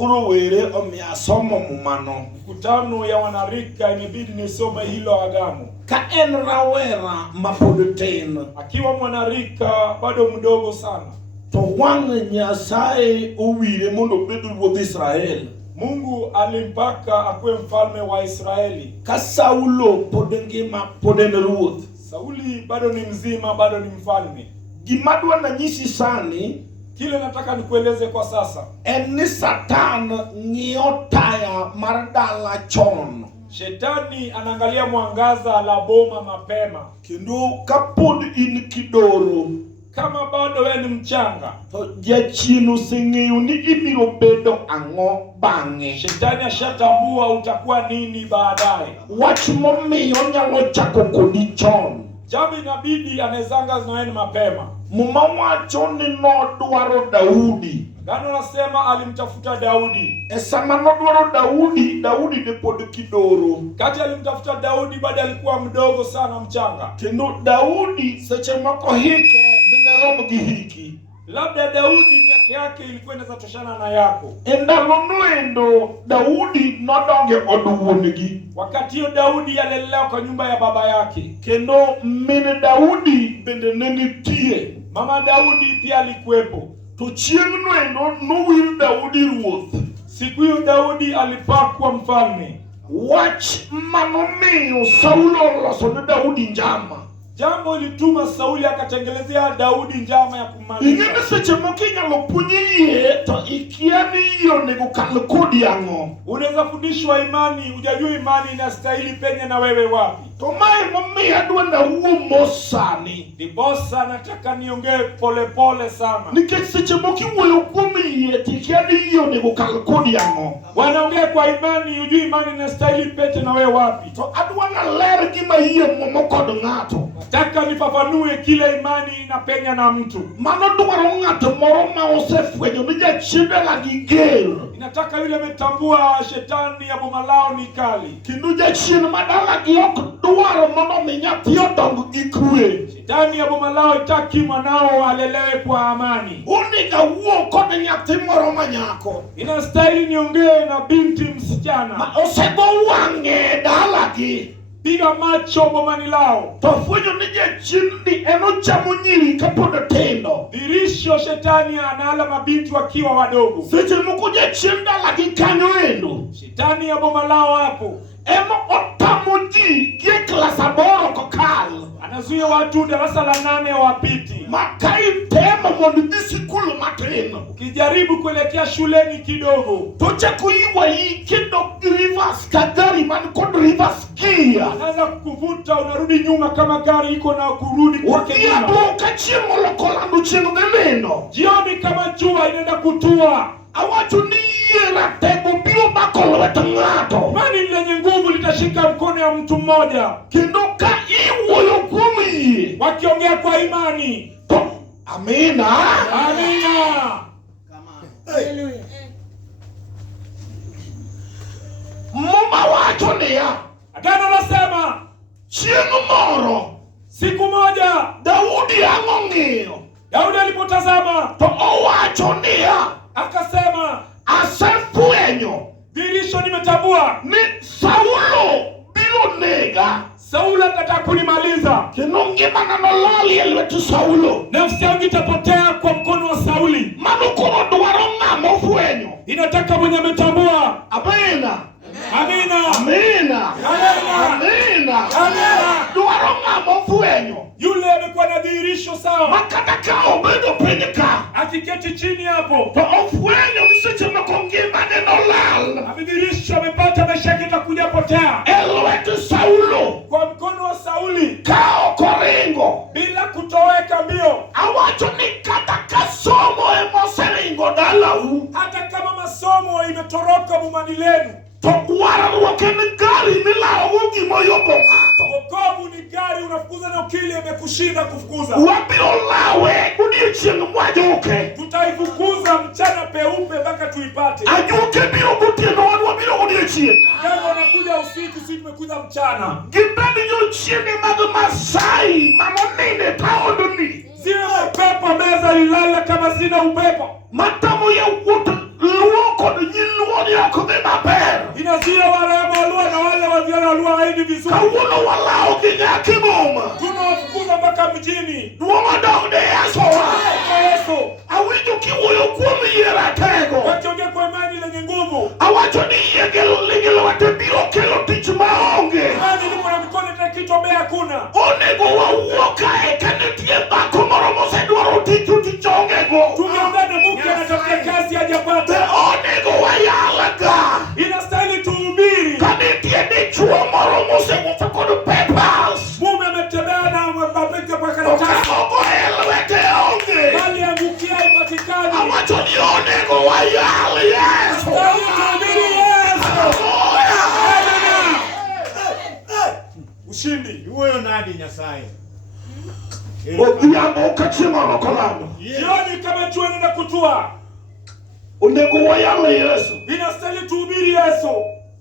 Were omiasomo mumano. Mkutano ya wanarika imebidi nisome hilo agano. Ka en rawera mapod tin, akiwa mwanarika bado mdogo sana, to wang' Nyasaye owire mondo obed ruodh Israel. Mungu alimpaka akuwe mfalme wa Israeli. Ka Saulo pod ngima, pod en ruoth. Sauli bado ni mzima, bado ni mfalme. Gima dwa nanyisi sani, kile nataka nikueleze kwa sasa, en ni Satan ng'iyo taya mar dala chon. Shetani anaangalia mwangaza la boma mapema. Kendo kapod in kidoro, kama bado wewe ni mchanga, to jachien oseng'eyo ni ibiro bedo ang'o bang'e. Shetani ashatambua utakuwa nini baadaye. Wach momiyo nyalo chako kodi chon. Jambo inabidi anezanga zinaweni mapema. Muma wacho ni nodwaro Daudi. Gano nasema alimtafuta Daudi. Esama nodwaro Daudi, Daudi ne pod kidoro. Kati alimtafuta Daudi bado alikuwa mdogo sana, mchanga. Kendo Daudi seche moko hike dinerom gi hiki. Labda Daudi miaka yake ilikuwa inaweza toshana na yako. Endalo noendo Daudi nodonge od wuongi. Wakati hiyo Daudi alilelewa kwa nyumba ya baba yake. Kendo min Daudi bende ne nitie. Mama Daudi pia alikuwepo. To chieng' noendo nowir Daudi ruoth. Siku hiyo Daudi alipakwa mfalme. Wach manomiyo Saulo oloso ne Daudi njama. Jambo lituma Sauli akatengelezea Daudi njama ya kumaliza. Ingene seche moko inyalo puonye to ikiani hiyo nego kal kodi ang'o. Unaweza fundishwa imani, hujajua imani inastahili penye na wewe wapi. To mae momiyo adwa nawuo mos sani. Ndiposa nataka niongee pole pole sana. Nikech seche moko iwuoyo kuom yie to ikiani hiyo nego kal kodi ang'o. Wanaongea kwa imani, hujui imani inastahili penye na wewe wapi. To adwa naler gima yie momo kod ng'ato. Nataka nifafanue kile imani inapenya na mtu. Mano dwaro ng'ato moro ma osefwenyo ni jachiendela gi ger. Inataka yule ametambua shetani ya boma lao ni kali. Kendo jachien madala gi ok dwaro mondo mi nyathi odong gi kwe. Shetani ya boma lao itaki mwanao alelewe kwa amani. Onego awuo kod nyathi moro manyako. Inastahili niongee na binti msichana Ma osego wang'e dala gi. Piga macho bomani lao. To fwenyo ni jachien ni eno chamo nyiri kapod tindo. Dirisho shetani anala mabinti wakiwa wadogo. Seche moko jachien dala gi kanyo endo. Shetani ya boma lao hapo emo otamo ji gie klas 8 kokal. Anazuia watu darasa la 8 wapiti. Makai tema mondo dhi sikul matin. Ukijaribu kuelekea shuleni kidogo, to chako iwa hii kendo reverse kagari man kod reverse gear. Anaanza kukuvuta unarudi nyuma kama gari iko na kurudi kwake nyuma. Ukiabuka chiemo lokolando chiemo neno. Jioni kama jua inaenda kutua, awacho ni yera tego bio makolo ng'ato. Mani lenye nguvu litashika mkono ya mtu mmoja. Kendo ka iwuoyo kuom yie, wakiongea kwa imani. Amina. Amina. Hallelujah. Muma wacho niya, agano nasema chieng' moro, siku moja Daudi ang'ong'iyo. Daudi alipotazama to owacho niya, akasema asefwenyo, dirisho nimetambua ni Saulo biro nega. Saulo anataka kunimaliza. Kendo ngimana nololi e lwet Saulo. Nafsi yangu itapotea kwa mkono wa Sauli. Mano koro dwaro ng'ama ofwenyo. Inataka mwenye ametambua. Amina. Amina. Amina. Amina. Amina. Dwaro ng'ama ofwenyo. Yule amekuwa na dhihirisho sawa. Makata ka obedo piny ka, akiketi chini hapo, to ofwenyo ni seche moko ngimane nolal. Amedhihirisho, amepata maisha yake itakuja potea. E lwet Saulo, kwa mkono wa Sauli, ka ok oringo, bila kutoweka mbio. Awacho ni kata ka somo emoseringo dalau, hata kama masomo imetoroka bomani lenu, to warruok en gari milawogo gimoyobo ng'ato. Wokovu ni gari unafukuza na ukili imekushinda kufukuza. Wabiro lawe odiechieng' mwajuke. Tutaifukuza mchana peupe mpaka tuipate. Ajuke biro gotieno, wan wabiro odiechieng'. Kama wanakuja usiku, sisi tumekuja mchana. Gibed jochiende mag Masai manoninde taondoni. Ziwe mapepo meza ilala kama zina upepo. Matamo ya wuoth luoko kod nyiluoni ok dhi maber. Inazuia wale walio na wale walio haidi vizuri. Kawuono walao gi nyaka e boma. Tunawafukuza mpaka mjini. Duomo dog ne Yesu. Yesu. Awinjo kiwuoyo kuom yie ratego. Wakiongea kwa imani lenye nguvu. Awacho ni yie gi lwete biro kelo tich maonge. Imani ni kuna mikono itakitobea hakuna. Onego wawuo kae ka nitie dhako moro mosedwaro tich ongego. Tungeungana mke anatafuta kazi hajapata. Onego wayalaga. Inastahili tuhubiri. Ka nitie dichuo moro mosewuotho kod papers. Mume ametembea na mabega kwa karatasi. Okamogo e lwete onge. Mali angukia ipatikani. Awacho ni onego wayal Yesu. Tuhubiri Yesu. Haleluya. Ushindi. Huyo nadi Nyasaye. Odhiambo ka chieng' olokolano. Jioni kama jua linaenda kutua. Onego wayal Yesu. Inastahili tuhubiri Yesu.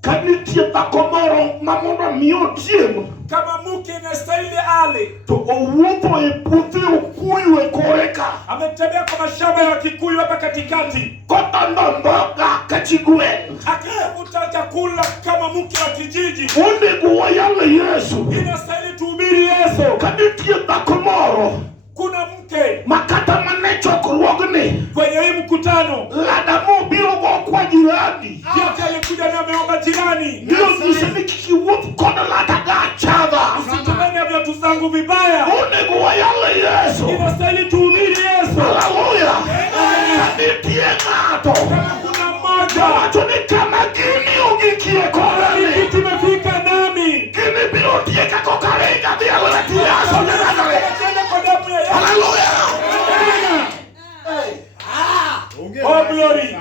Ka nitie dhako moro ma mondo mi otiem, Kama mke inastahili ale. to owuotho e puothe okuyu e kore ka. Ametembea kwa mashamba ya Kikuyu hapa katikati. Kodondo mboga ka chi gweng'. Akitafuta chakula kama mke wa kijiji. Onego wayal Yesu. Inastahili tuhubiri Yesu. Ka nitie dhako moro Kuna mke ma kata mane chokruogni kwenye hii mkutano. lada mobiro go kwa jirani. Yote alikuja na ameomba jirani. Ndio nyise ni kikiwuoth kod lada ga chadha. Usitumene viatu zangu vibaya. Onego wayal Yesu. Inastahili tuhubiri Yesu. Haleluya. Ka nitie ng'ato Kama kuna mmoja wacho ni kama gini ogikie korani, kitu imefika nami. gini biro tieka kokaringa dhi e lwet Yesu ne Nazareth. Tena kwa damu ya Yesu. Haleluya. Oh glory.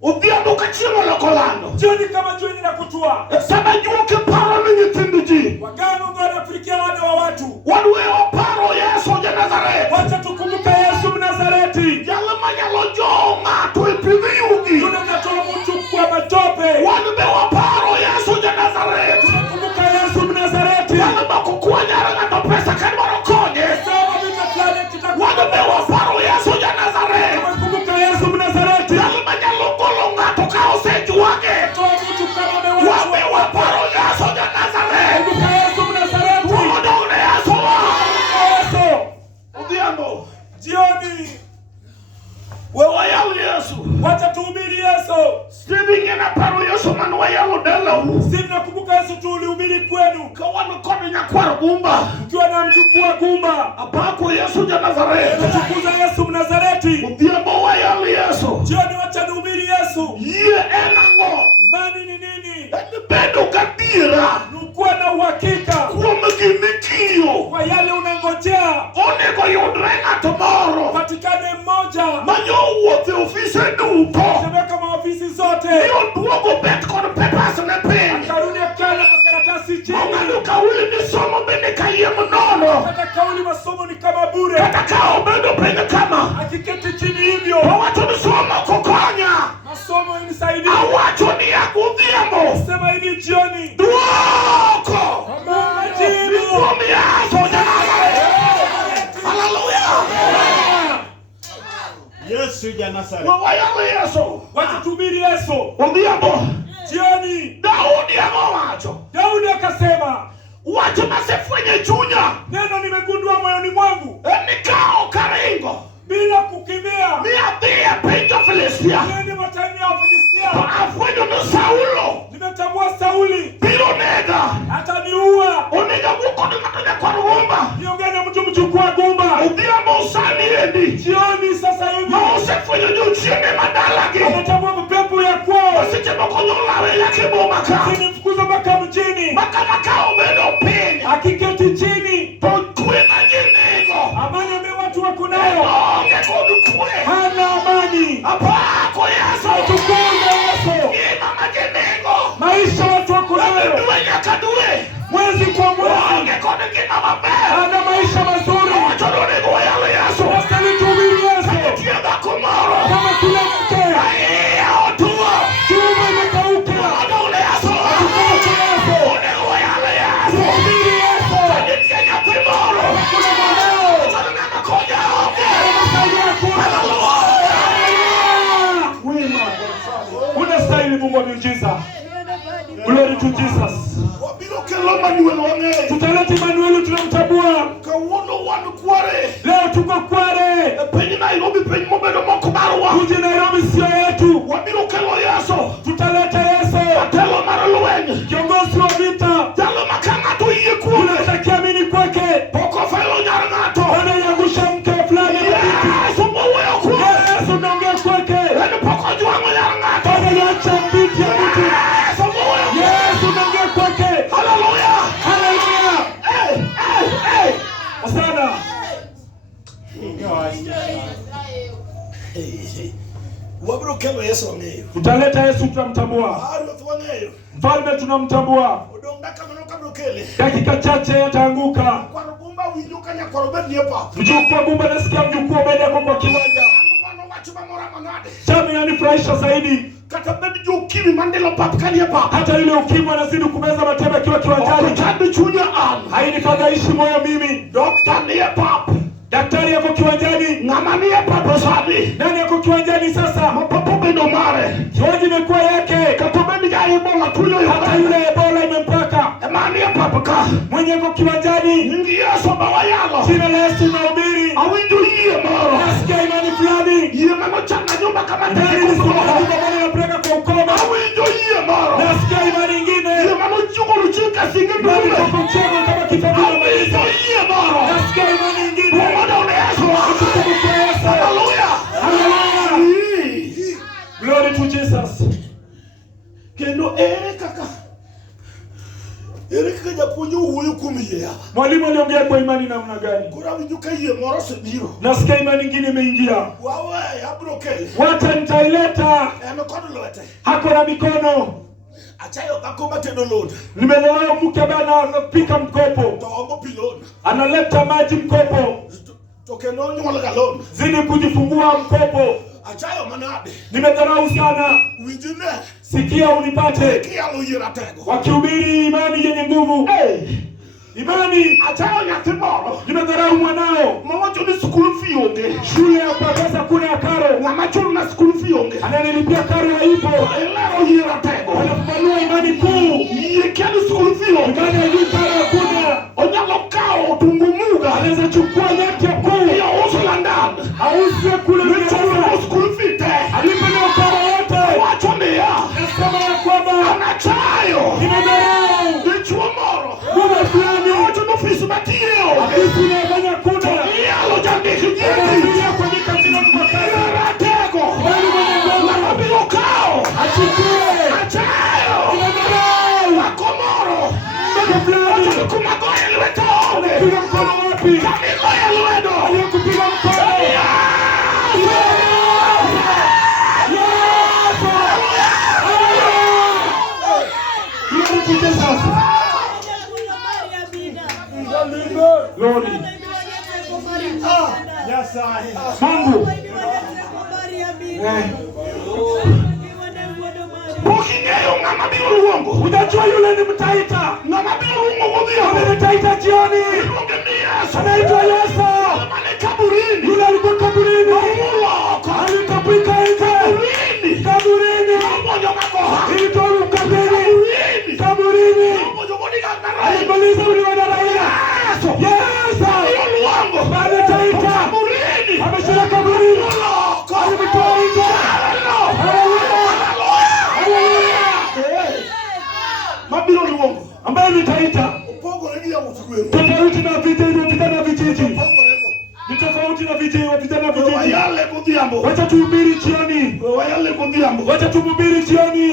Odhiambo ka chieng' olokolano. Jioni kama jua linakutua. Sama juoke paro ni nyithind ji. Wagano wanafirikia wana wa watu. Wadweyo paro Yesu ja Nazareth. Wacha tukumbuka Yesu Mnazareti. Jalo manyalo jo ng'ato e pidh yugi. Tunatoa mtu kwa matope. Wan be waparo Yesu ja Nazareth. Tunakumbuka Yesu Mnazareti. Jalo moko kwanyara ng'ato pesa ka dwaro konye. Sema vita fulani kitakuwa. Wan be waparo Yesu ja Nazareth. Tunakumbuka Yesu Mnazareti. Jalo manyalo golo ng'ato ka osejuage. Toa mtu kama Wan amewachwa. be waparo Yesu ja Nazareth. Kumbuka Yesu Mnazareti. Odong ne Yesu. Yesu. Odhiambo. Jioni We wayal Yesu. wacha tuhubiri Yesu. Stephen ngena paro Yesu man wayalo dalau. Sisi tunakumbuka Yesu tulihubiri kwenu. Ka wan kod nyakwar gumba. Ukiwa na mjukuu wa gumba. Apako Yesu ja Nazareth. Tukuza Yesu Mnazareti. Odhiambo wayal Yesu. Jioni wacha tuhubiri Yesu. Yie en ang'o? Imani ni nini? En bedo gadiera Nukuwa na uhakika kuom gima itiyo. kwa yale unangojea. Onego yudre ng'ato moro Patikane mmoja manyowuotho e ofise duto. tembea kama ofisi zote. Ni oduogo bet kod papers ne piny. Akarudi akala makaratasi chini. Ong'ado ka wili ni somo bende kayiem nono. Hata kauli masomo ni kama bure. Kata ka obedo piny kama. Akiketi chini hivyo. Owacho ni somo kokonya. Masomo inisaidia. Awacho ni agodhiambo. Sema hivi jioni. Duoko. Majibu. Kuom Yesu ja Nazareth. Haleluya. Yesu ja Nazareth. We wayal Yesu. Wacha tuhubiri Yesu. Odhiambo. Jioni Daudi ang'owacho. Daudi akasema, Wacho masefwenye chunya. neno nimegundua moyoni mwangu En ni ka okaringo. bila kukimbia. Mi adhi e piny jo-Filistia. Nende mataifa ya To Filistia. afwenyo ni Saulo Nimetambua Sauli biro nega. ataniua. Onego awuo kod ng'ato nyakwar gumba. Niongee na mtu mjukuu wa gumba. Odhiambo sani endi. Jioni sasa hivi Ma osefwenyo jochiende madalagi. anatambua mapepo ya kwao. Seche moko nyolawe yake boma ka. Sinimfukuza mpaka mjini. Makata ka obedo piny. Akiketi chini, To kwe ma ji nigo. amani ambayo watu wako nayo Onge kod kwe. hana amani. Apako Yesu. Tukuze Yesu. Ngima ma ji nigo. Maisha watu wako nayo Dwe nyaka dwe. mwezi kwa mwezi Onge kod ngima maber. hana maisha mazuri. Wacho ni onego wayal Yesu. Wastahili tuhubiri Yesu. Nitie dhako moro. Kama kila mke Iye otuo. chuma imekauka. Odong ne Yesu. Tukuze Yesu. Onego wayal Yesu. unastahili Mungu wa miujiza. Glory to Jesus. Wabiro kelo Emmanuel wang'eyo. Tutaleta Emmanuel tunamtambua. Kawuono wan Kware. Leo tuko Kware. Piny Nairobi piny mobedo moko marwa. Kuji Nairobi sio yetu. Wabiro kelo Yesu. Tutaleta Yesu. Atelo mar lweny. Kiongozi wa vita. Jalo ma ka ng'ato yie kuome. Tunakiamini kwake. Poko felo nyar ng'ato. Anayangusha mke fulani. Yesu mowuoyo kuome. Yesu naongea kwake. En poko jwang'o nyar ng'ato. Anaacha binti ya mtu. Yesu mowuoyo. Yesu naongea kwake. Haleluya. Haleluya. Hey. Asana. Wabiro kelo Yesu wang'eyo. Tutaleta Yesu tunamtambua. Ruoth wang'eyo. Mfalme tunamtambua. Odong' dakika mano kabiro kele. Dakika chache ataanguka. Kwaro Gumba winjo ka nyakwaro bed nie pap. Mjukuu wa Gumba nasikia mjukuu Obedi ako kwa kiwanja. Mano wach mamora manade. Chama inanifurahisha zaidi. Kata bed jo ukimi mandelo pap kanie pap. Hata yule ukimwi anazidi kumeza matebe akiwa kiwanjani. Okotadi chunya an. Hainifadhaishi moyo mimi. Dokta nie pap. Daktari yako kiwanjani. Ng'ama nie pap sadi. Nani yako kiwanjani sasa? Mapapo bedo mare. Kiwanji imekuwa yake. Kata bed ga Ebola tuyo yo. Hata yule Ebola imempaka. Ema nie pap ka. Mwenye yako kiwanjani. Nyingi Yesu bawayalo. Jina la Yesu nahubiri. Awinjo yie moro. Nasikia imani fulani. Yie mano changa nyumba kama Ndani teke nisukuma kusuloho. kubabana na preka kwa ukoma. Awinjo yie moro. Nasikia imani ingine. Yie mano chungo luchika singe Nani mbele. kwa mchego kama kifadhili Awinjo maisha. yie moro. Nasikia imani ingine. Mwana une Yesu wa. Tukumbuke Yesu. Hallelujah. Hallelujah. Glory to Jesus. Kendo ere kaka japuonjo wuoyo kuom yie yawa. Mwalimu aliongea kwa imani namna gani? Koro awinjo ka yie moro osebiro. Nasikia imani ingine imeingia. Wawe abiro kele. Wacha nitaileta. En kod lwete. Hako na mikono. Achayo dhako matedo lod. Nimedharau mke ambaye anapika mkopo. To omo pi lod. Analeta maji mkopo. To kendo onyuol ga lod. Zidi kujifungua mkopo. Achayo manade. Nimedharau sana. Winjine. Sikia unipate. Kialo yie ratego. Wakihubiri imani yenye nguvu. Imani. Achayo nyathi moro. Nimedharau mwanao. Mawacho ni skul fi onge. Shule ya pesa kuna ya karo. Ng'ama chulo na skul fi onge. Ananilipia karo ya ipo. Elero yie ratego. Anafafanua imani kuu. Yie kialo skul fi onge. Imani ya juu karo hakuna. Onyalo kao tungu muga. Anaweza chukua nyati ya kuu. Iyo uso landan. Auze kule Nichulo skul fi te. alipe na karo yote. Wacho niya. Nasema ya kwamba Anachayo. nimedharau. Nichuo moro. Muda fulani. Wacho n'ofisi matiyo. Afisi inafanya kuna. Iyalo jandiki jeti. Anafikia kwenye katika kwa kazi. Ratego. Bali mwenye nguvu. Labiro kao. Achukue. Achayo. Nimedharau. Akomoro. Muda fulani. Wacho kumagoye lweto onge. Anapiga mkono wapi? Kamigoye lwedo. Aliyekupiga mkono. Glory to Jesus. Glory. Nyasaye. Mungu. Uking'eyo ng'ama biro luongo. Unajua yule ni mtaita. Ng'ama biro luongo godhiambo. Ametaita jioni. Iluonge ni Yesu. Anaitwa Yesu. Mane kaburini. Yule alikuwa kaburini. Muloko. Alitapika nje. Kaburini. Kaburini. Mojo makoha. Ilitoa mkabini. Kaburini. Kaburini. Mojo bonika narai. Alimaliza uliona raia. Yesu. Yesu. Biro luongo. Ametaita. Kaburini. Ameshika kaburini. Muloko. Alimtoa nje. Hallelujah. Mabiro luongo. Ambaye nitaita. Opogore gi yawuot gweng'. Tofauti na vijana vijiji. Opogorego. Ni tofauti na vijana vijiji. Wayale godhiambo. Wacha tuhubiri jioni. Wayale godhiambo. Wacha tuhubiri jioni.